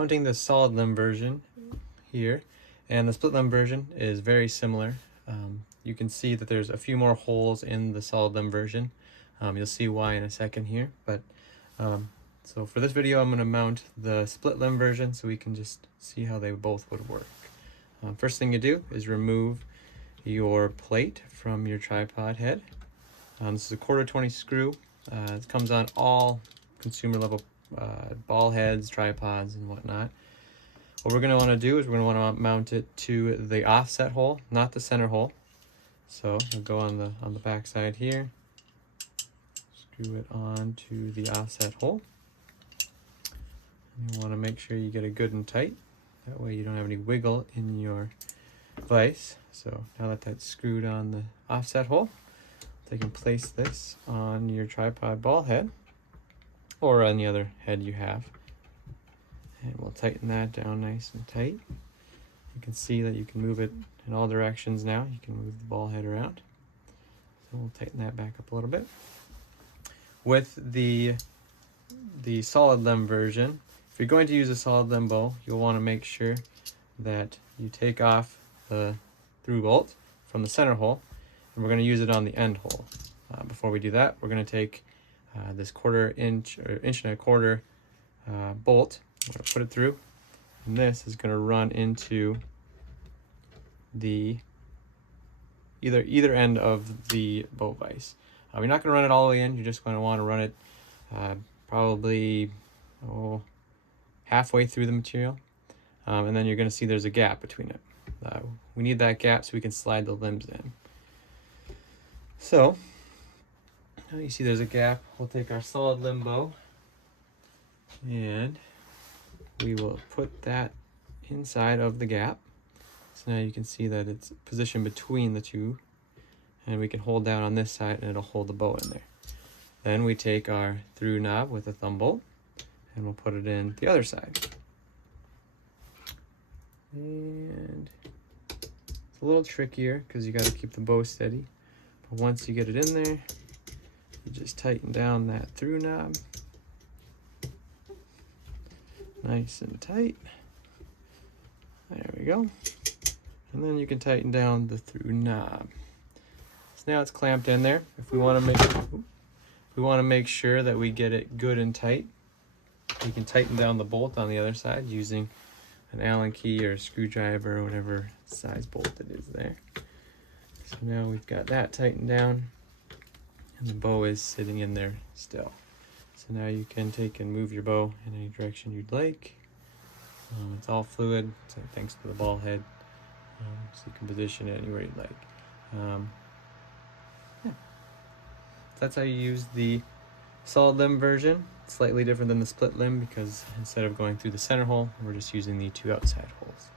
mounting the solid limb version here, and the split limb version is very similar. You can see that there's a few more holes in the solid limb version. You'll see why in a second here, but so for this video I'm going to mount the split limb version so we can just see how they both would work. First thing you do is remove your plate from your tripod head. This is a 1/4-20 screw. It comes on all consumer level ball heads, tripods, and whatnot. What we're going to want to do is we're going to want to mount it to the offset hole, not the center hole. So we'll go on the back side here, screw it on to the offset hole. You want to make sure you get it good and tight. That way you don't have any wiggle in your vise. So now that that's screwed on the offset hole, you can place this on your tripod ball head or on the other head you have. And we'll tighten that down nice and tight. You can see that you can move it in all directions now. You can move the ball head around. So we'll tighten that back up a little bit. With the solid limb version, if you're going to use a solid limb bow, you'll want to make sure that you take off the through bolt from the center hole, and we're going to use it on the end hole. Before we do that, we're going to take this 1/4 inch or 1.25 inch bolt. I'm going to put it through, and this is going to run into the either end of the bow vise. You're not going to run it all the way in. You're just going to want to run it probably halfway through the material, and then you're going to see there's a gap between it. We need that gap so we can slide the limbs in. So now you see there's a gap. We'll take our solid limb bow and we will put that inside of the gap. So now you can see that it's positioned between the two, and we can hold down on this side and it'll hold the bow in there. Then we take our through knob with a thumb bolt and we'll put it in the other side. And it's a little trickier because you got to keep the bow steady. But once you get it in there, you just tighten down that through knob. Nice and tight. There we go. And then you can tighten down the through knob. So now it's clamped in there. If we want to make sure that we get it good and tight, you can tighten down the bolt on the other side using an Allen key or a screwdriver or whatever size bolt it is there. So now we've got that tightened down and the bow is sitting in there still. So now you can take and move your bow in any direction you'd like. It's all fluid, so thanks to the ball head. So you can position it anywhere you'd like. Yeah. That's how you use the solid limb version. It's slightly different than the split limb because instead of going through the center hole, we're just using the two outside holes.